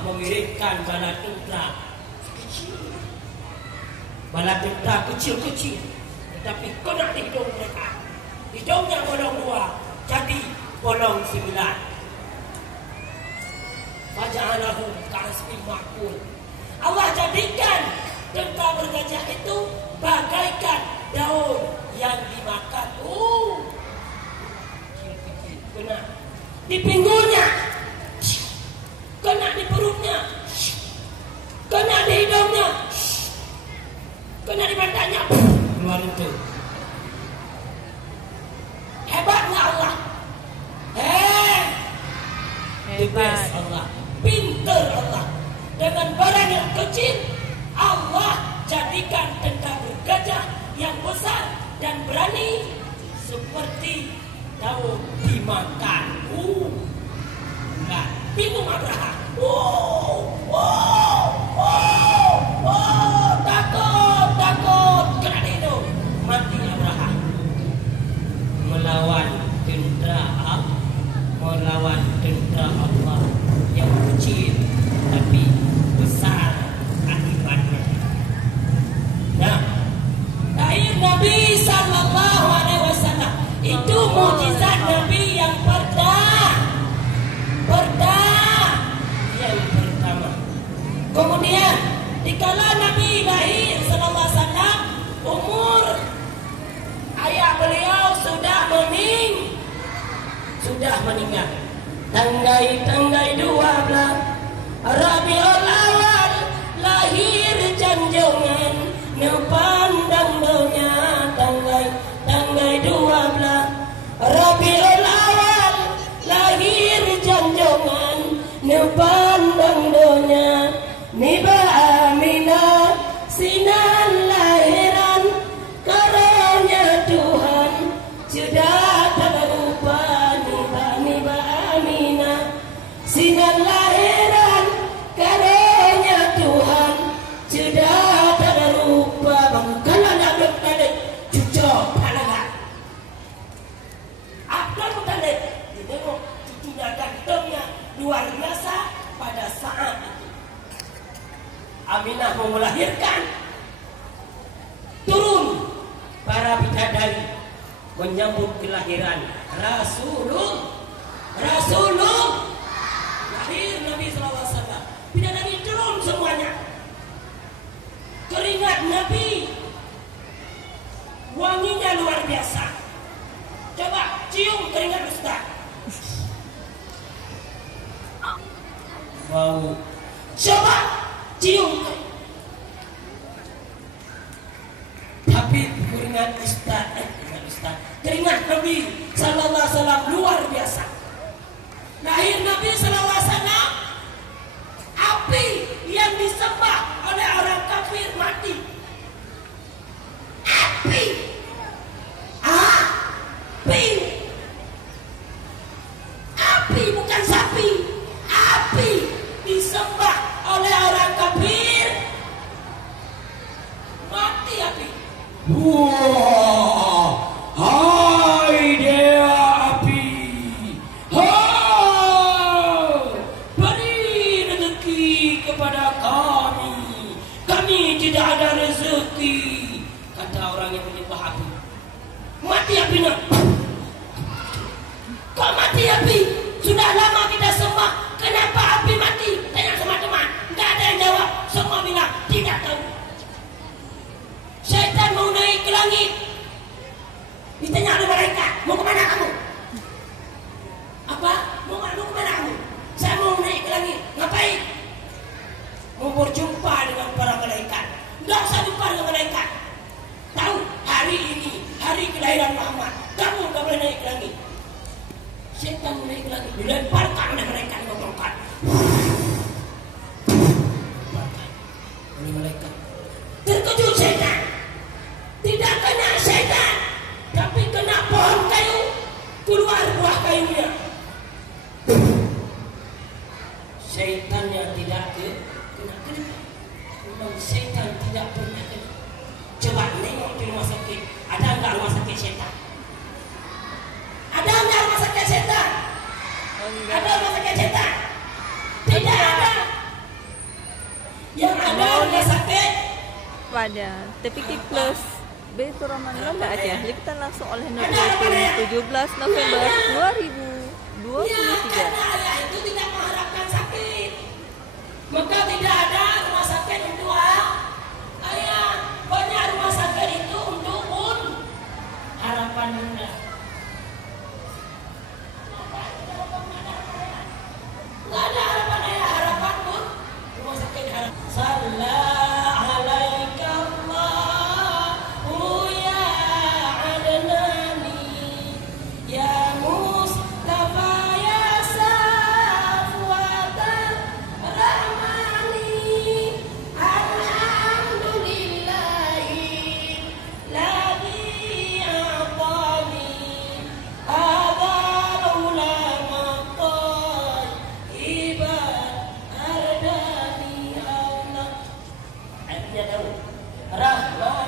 Allah mengirimkan bala tentera kecil. Bala tentera kecil-kecil, tetapi kena di hidung mereka. Hidungnya bolong 2, jadi bolong 9. Faja'alahu ka'asfin ma'kul. Allah jadikan tentera bergajah itu bagaikan daun yang dimakan. Kecil-kecil. Kena di pinggulnya, kena di perutnya, kena di hidungnya, kena di matanya, keluar itu. Hebatnya Allah. Hebat Allah. Pintar Allah. Dengan barang yang kecil, Allah jadikan tentara bergajah yang besar dan berani seperti daun dimakan. Nah, bingung Abraham. Takut. Kena di hidung. Mati Abraham. Melawan tentera Allah yang kecil tapi besar akibatnya. Nah, lahir Nabi Sallallahu Alaihi Wasallam itu mukjizat Nabi yang yang pertama. Kemudian dikala Nabi lahir Sallallahu Alaihi Wasallam, umur ayah beliau sudah meninggal. Tanggai 12 Rabiul Awal lahir janjongan nepandang donya. Tanggai 12 Rabiul Awal lahir janjongan nepandang donya. Niba Aminah sinan lahiran karunia Tuhan sudah tak berupa. Niba Aminah sinan lahiran karunia Tuhan sudah tak berupa. Bangkalan Abdul Muttalib cucu palaga. Abdul Muttalib ditengok cucunya gantengnya luar biasa pada saat itu. Aminah mau melahirkan, turun para bidadari menyambut kelahiran Rasulullah. Lahir Nabi Sallallahu Alaihi Wasallam. Bidadari turun semuanya. Keringat Nabi wanginya luar biasa. Coba cium keringat Ustaz. Wow. Coba cium. Tapi keringat Ustaz, keringat Nabi Sallallahu Alaihi Wasallam luar biasa. Lahir Nabi Sallallahu Alaihi Wasallam, api yang disembah oleh orang kafir mati. Api bukan sapi. Api disembah oleh orang kafir mati api. Hai dia api, beri rezeki kepada kami. Kami tidak ada rezeki, kata orang yang menyembah api. Mati apinya. Kok mati api? Sudah lama kita sembah, kenapa api mati? Tanya sama teman, nggak ada yang jawab. Semua bilang tidak tahu. Syaitan mau naik ke langit. Ditanya oleh malaikat, mau kemana kamu? Apa? Mau kemana kamu? Saya mau naik ke langit. Ngapain? Mau berjumpa dengan para malaikat. Nggak usah jumpa dengan malaikat. Tahu hari ini hari kelahiran Muhammad, kamu nggak boleh naik ke langit. Syaitan mau naik ke langit, dilemparkan oleh malaikat dengan tongkat. Oleh malaikat. Terkejut syaitan. Tidak kena syaitan, tapi kena pohon kayu, keluar buah kayunya. Syaitannya tidak kena. Memang syaitan tidak pernah kena. Coba nengok di rumah sakit, ada enggak rumah sakit syaitan? Ada enggak rumah sakit syaitan? Ada rumah sakit syaitan? Tidak ada. ada. Tapi di plus B itu Roman nggak ada. Jadi kita langsung oleh nomor itu 17 November 2023. Ayah itu tidak mengharapkan sakit, maka tidak ada rumah sakit untuk ayah. Banyak rumah sakit itu untuk harapan bunda. Nggak ada harapan ayah, harapan pun rumah sakit harapan. Sallallahu alaihi Allahu ya adnani ya Mustafa ya Safwatan Rahmani alhamdulillahi ladzi a'tani hadzal ulama thayyiban ardani Allah. Artinya tahu rahman